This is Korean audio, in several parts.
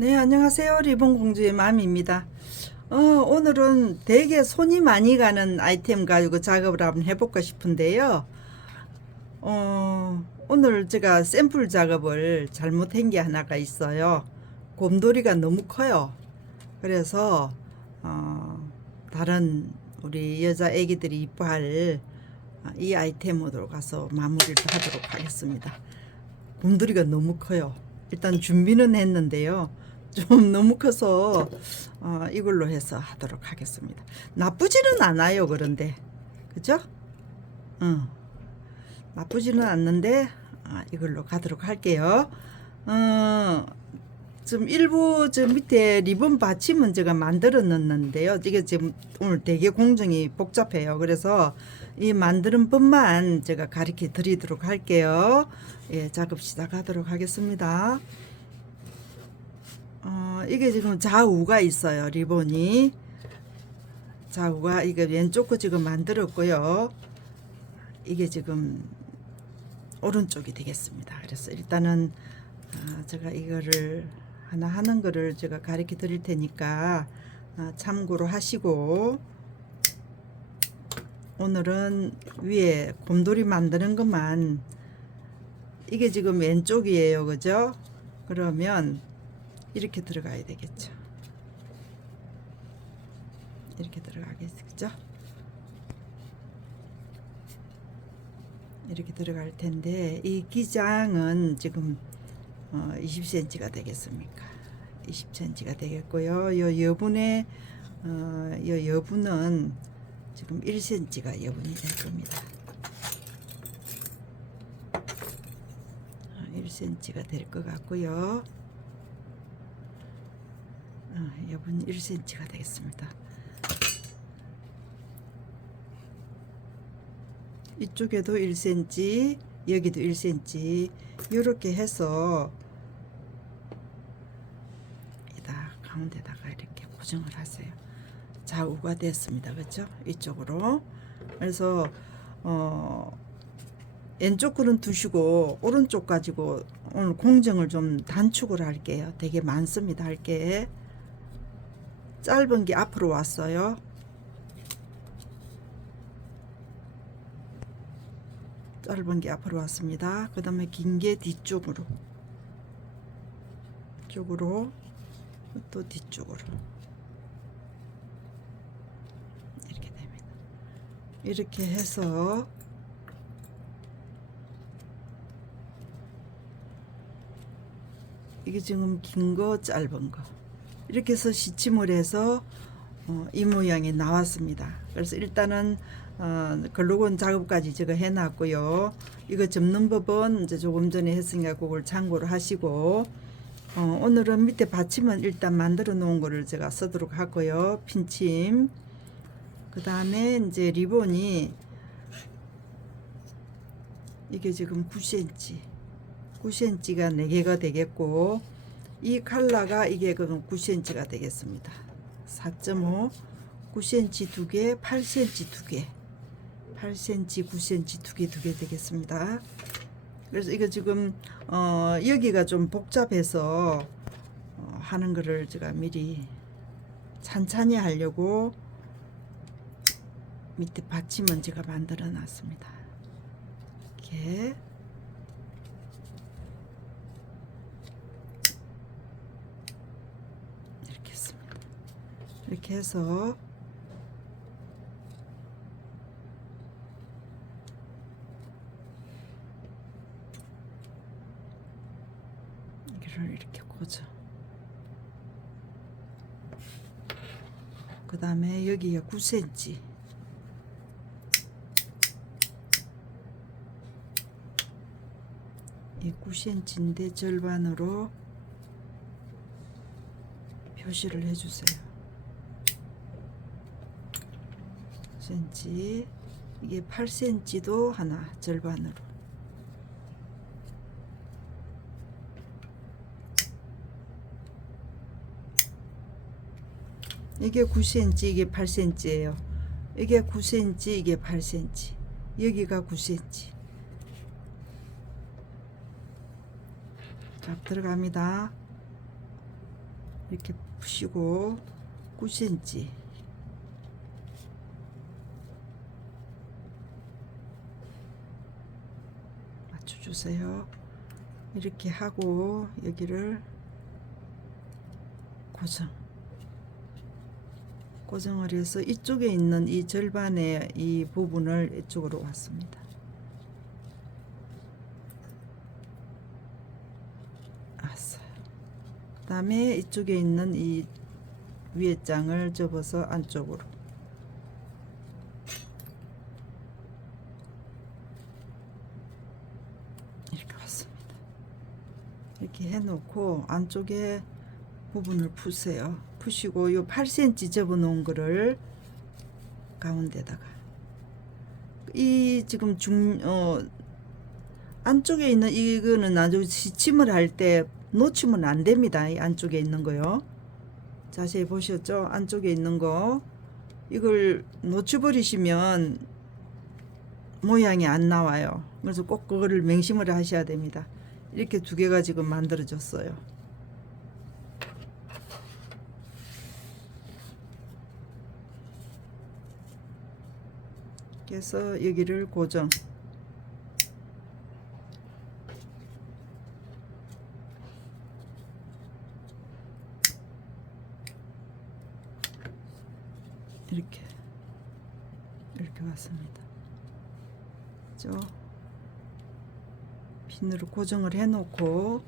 네, 안녕하세요. 리본공주의 맘입니다. 오늘은 되게 손이 많이 가는 아이템 가지고 작업을 한번 해볼까 싶은데요. 오늘 제가 샘플 작업을 잘못한 게 하나가 있어요. 곰돌이가 너무 커요. 그래서 다른 우리 여자 애기들이 이뻐할 이 아이템으로 가서 마무리를 하도록 하겠습니다. 곰돌이가 너무 커요. 일단 준비는 했는데요. 좀 너무 커서 이걸로 해서 하도록 하겠습니다. 나쁘지는 않아요. 그런데 그죠? 나쁘지는 않는데 이걸로 가도록 할게요. 좀 일부 저 밑에 리본 받침은 제가 만들어 놨는데요. 이게 지금 오늘 되게 공정이 복잡해요. 그래서 이 만드는 법만 제가 가르쳐 드리도록 할게요. 예, 작업 시작하도록 하겠습니다. 이게 지금 좌우가 있어요. 리본이 좌우가 이게 왼쪽 거 지금 만들었고요. 이게 지금 오른쪽이 되겠습니다. 그래서 일단은 제가 이거를 하나 하는 거를 제가 가르쳐 드릴 테니까 참고로 하시고, 오늘은 위에 곰돌이 만드는 것만, 이게 지금 왼쪽이에요. 그죠? 그러면 이렇게 들어가야 되겠죠. 이렇게 들어가겠죠? 이렇게 들어갈 텐데, 이 기장은 지금 20cm가 되겠습니까? 20cm가 되겠고요. 요 여분의 요 여분은 지금 1cm가 여분이 될 겁니다. 1cm가 될 것 같고요. 여분 1cm가 되겠습니다. 이쪽에도 1cm, 여기도 1cm, 이렇게 해서 가운데다가 이렇게 고정을 하세요. 좌우가 됐습니다. 그렇죠? 이쪽으로. 그래서 왼쪽 거는 두시고 오른쪽 가지고 오늘 공정을 좀 단축을 할게요. 되게 많습니다. 할게. 짧은 게 앞으로 왔어요. 짧은 게 앞으로 왔습니다. 그 다음에 긴 게 뒤쪽으로, 쪽으로, 또 뒤쪽으로 이렇게 됩니다. 이렇게 해서 이게 지금 긴 거, 짧은 거, 이렇게 해서 시침을 해서 이 모양이 나왔습니다. 그래서 일단은 글루건 작업까지 제가 해놨고요. 이거 접는 법은 이제 조금 전에 했으니까 그걸 참고를 하시고, 오늘은 밑에 받침은 일단 만들어 놓은 거를 제가 쓰도록 하고요. 핀침, 그 다음에 이제 리본이 이게 지금 9cm, 9cm가 4개가 되겠고, 이 칼라가 이게 그럼 9cm가 되겠습니다. 4.5, 9cm 2개, 8cm 2개, 8cm, 9cm 2개, 2개 되겠습니다. 그래서 이거 지금 여기가 좀 복잡해서 하는 거를 제가 미리 찬찬히 하려고 밑에 받침은 제가 만들어 놨습니다. 이렇게 했습니다. 이렇게 해서 이렇게 고정. 그 다음에 여기가 9cm, 이 9cm인데 절반으로 표시를 해주세요. 9cm, 이게 8cm도 하나 절반으로, 이게 9cm, 이게 8cm예요. 이게 9cm, 이게 8cm, 여기가 9cm. 쫙 들어갑니다. 이렇게 푸시고 9cm 맞춰주세요. 이렇게 하고 여기를 고정을 해서 이쪽에 있는 이 절반의 이 부분을 이쪽으로 왔습니다. 왔어요. 그 다음에 이쪽에 있는 이 위에 장을 접어서 안쪽으로 이렇게 왔습니다. 이렇게 해놓고 안쪽에 부분을 푸세요. 푸시고 요 8cm 접어 놓은 거를 가운데다가 이 지금 안쪽에 있는 이거는 아주 시침을 할 때 놓치면 안 됩니다. 이 안쪽에 있는 거요. 자세히 보셨죠? 안쪽에 있는 거 이걸 놓쳐버리시면 모양이 안 나와요. 그래서 꼭 그거를 맹심을 하셔야 됩니다. 이렇게 두 개가 지금 만들어졌어요. 그래서 여기를 고정. 이렇게 왔습니다. 핀으로 고정을 해 놓고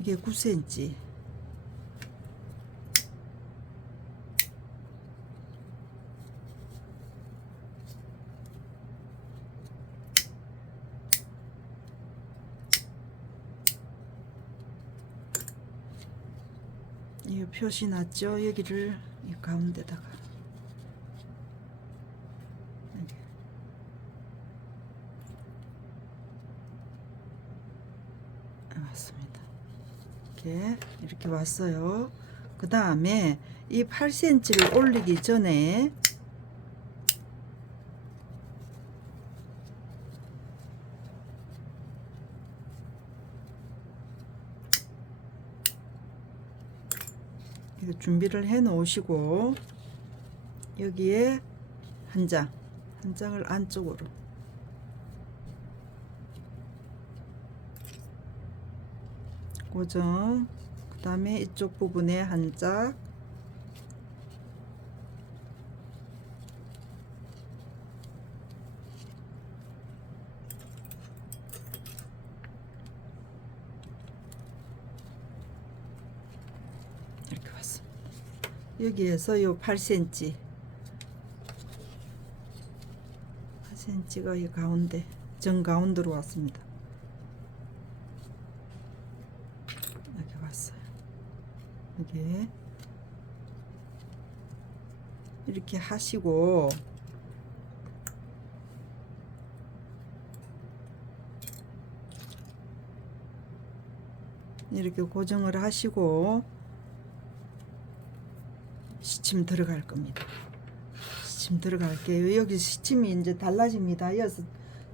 이게 9cm 이 표시 났죠? 여기를 이 가운데다가 왔습니다. 이렇게 왔어요. 그 다음에 이 8cm를 올리기 전에 이거 준비를 해 놓으시고 여기에 한 장을 안쪽으로 고정. 그 다음에 이쪽 부분에 한 짝, 이렇게 왔습니다. 여기에서 요 8cm가 이 가운데 정 가운데로 왔습니다. 여기 이렇게 하시고 이렇게 고정을 하시고 시침 들어갈 겁니다. 시침 들어갈게요. 여기 시침이 이제 달라집니다. 이어서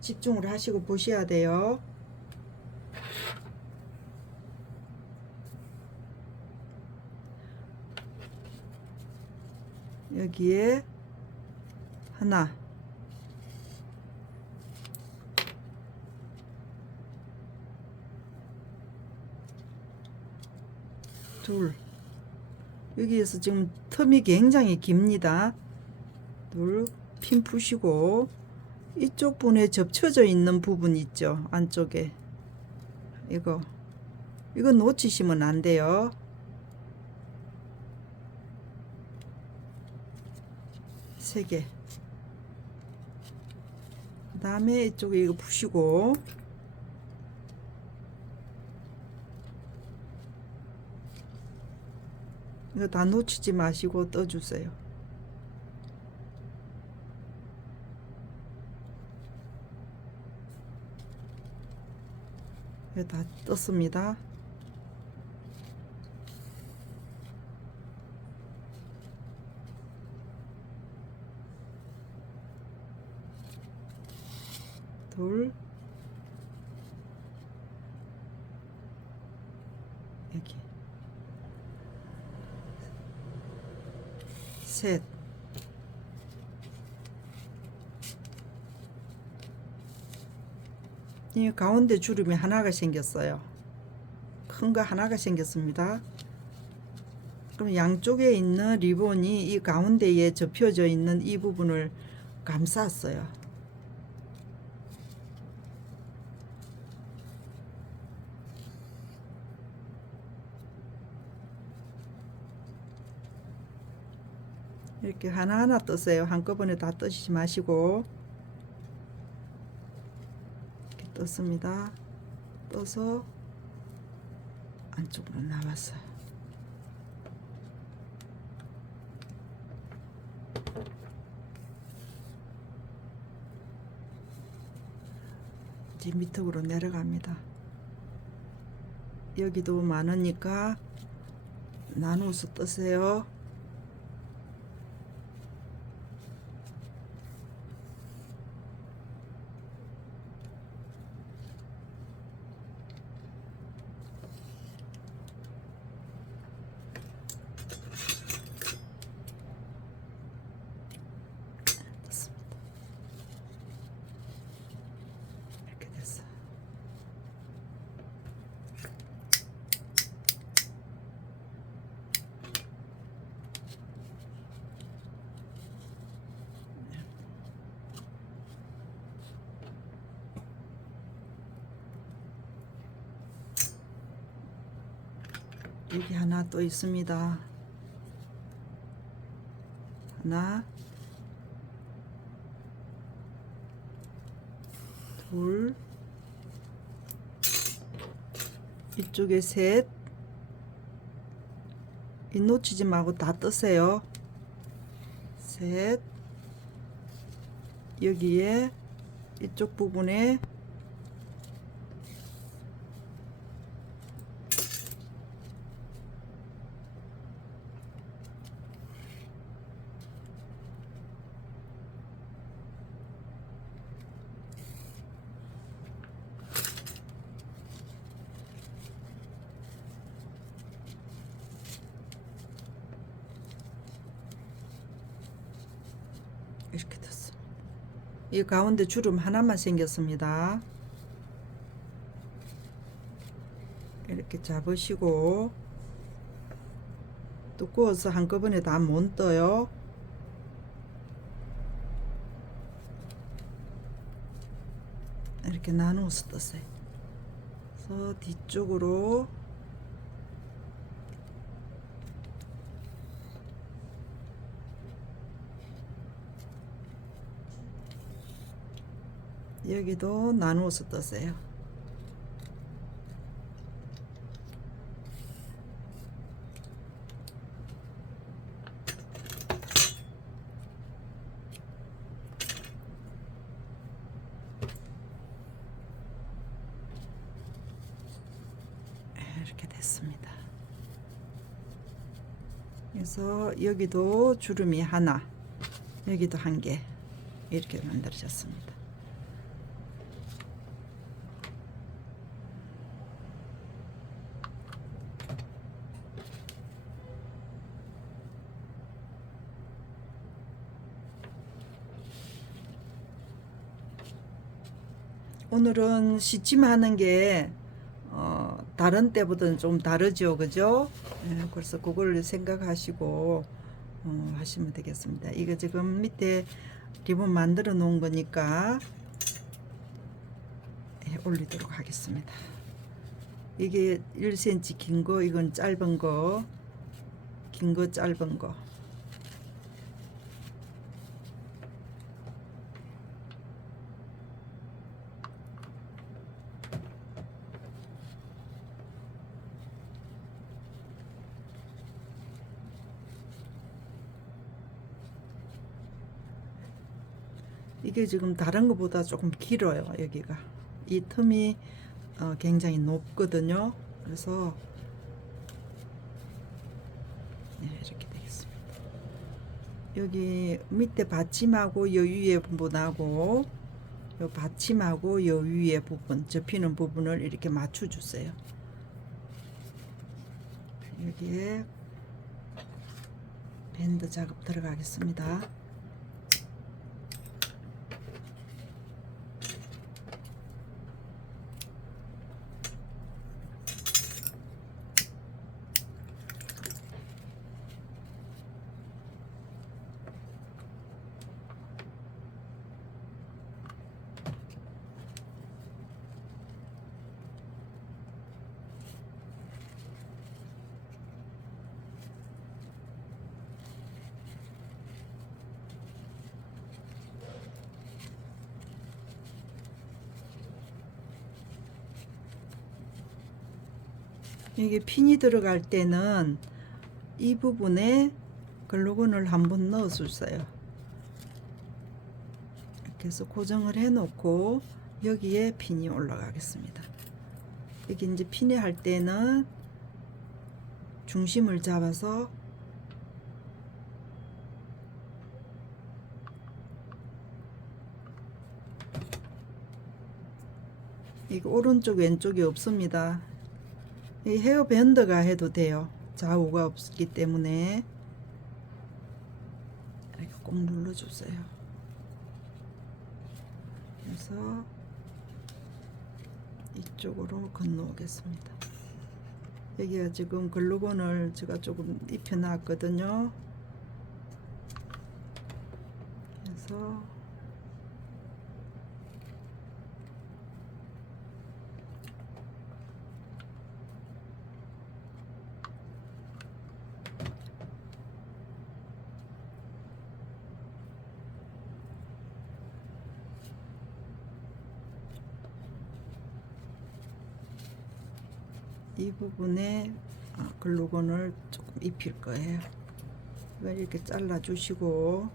집중을 하시고 보셔야 돼요. 여기에 하나, 둘, 여기에서 지금 텀이 굉장히 깁니다. 둘, 핀 푸시고 이쪽 분에 접혀져 있는 부분 있죠, 안쪽에. 이거 놓치시면 안 돼요. 세 개. 그 다음에 이쪽에 이거 푸시고 이거 다 놓치지 마시고 떠주세요. 이거 다 떴습니다. 둘, 여기 셋, 이 가운데 주름이 하나가 생겼어요. 큰 거 하나가 생겼습니다. 그럼 양쪽에 있는 리본이 이 가운데에 접혀져 있는 이 부분을 감쌌어요. 이렇게 하나하나 뜨세요. 한꺼번에 다 뜨시지 마시고 이렇게 떴습니다. 떠서 안쪽으로 나왔어. 이제 밑으로 내려갑니다. 여기도 많으니까 나누어서 뜨세요. 이렇게 됐어. 여기 하나 또 있습니다. 하나, 둘, 이쪽에 셋. 이 놓치지 말고 다 뜨세요. 셋. 여기에 이쪽 부분에 이렇게 됐어. 이 가운데 주름 하나만 생겼습니다. 이렇게 잡으시고 두꺼워서 한꺼번에 다 못 떠요. 이렇게 나누어서 떴어요. 그래서 뒤쪽으로 여기도 나누어서 떴어요. 이렇게 됐습니다. 그래서 여기도 주름이 하나, 여기도 한 개 이렇게 만들어졌습니다. 오늘은 시침하는 게 다른 때보다는 좀 다르죠, 그죠? 예, 그래서 그걸 생각하시고 하시면 되겠습니다. 이거 지금 밑에 리본 만들어 놓은 거니까 예, 올리도록 하겠습니다. 이게 1cm 긴 거, 이건 짧은 거, 긴 거, 짧은 거. 이게 지금 다른 것보다 조금 길어요. 여기가 이 틈이 굉장히 높거든요. 그래서 네, 이렇게 되겠습니다. 여기 밑에 받침하고 여 위에 부분하고 요 받침하고 요 위에 부분 접히는 부분을 이렇게 맞춰 주세요. 여기에 밴드 작업 들어가겠습니다. 이게 핀이 들어갈 때는 이 부분에 글루건을 한번 넣어 주세요. 이렇게 해서 고정을 해 놓고 여기에 핀이 올라가겠습니다. 여기 이제 핀이 할 때는 중심을 잡아서 이거 오른쪽 왼쪽이 없습니다. 이 헤어 밴드가 해도 돼요. 좌우가 없기 때문에 이렇게 꼭 눌러주세요. 그래서 이쪽으로 건너오겠습니다. 여기가 지금 글루건을 제가 조금 입혀놨거든요. 그래서 이 부분에 글루건을 조금 입힐 거예요. 이걸 이렇게 잘라 주시고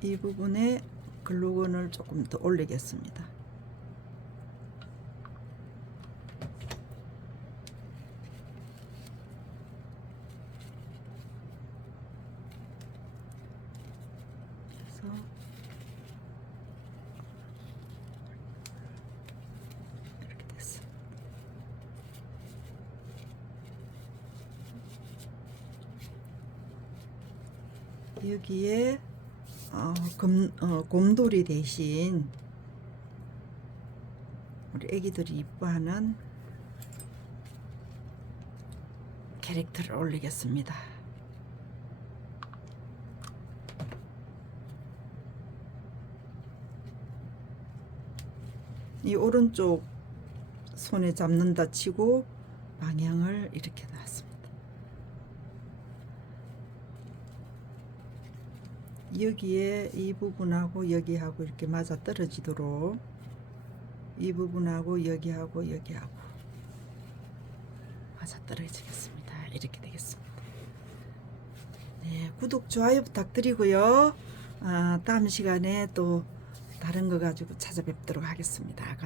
이 부분에 글루건을 조금 더 올리겠습니다. 이렇게 됐어. 여기에 곰돌이 대신 우리 애기들이 이뻐하는 캐릭터를 올리겠습니다. 이 오른쪽 손에 잡는다 치고 방향을 이렇게 놨습니다. 여기에 이 부분하고 여기하고 이렇게 맞아 떨어지도록 이 부분하고 여기하고 맞아 떨어지겠습니다. 이렇게 되겠습니다. 네, 구독 좋아요 부탁드리고요. 다음 시간에 또 다른 거 가지고 찾아뵙도록 하겠습니다.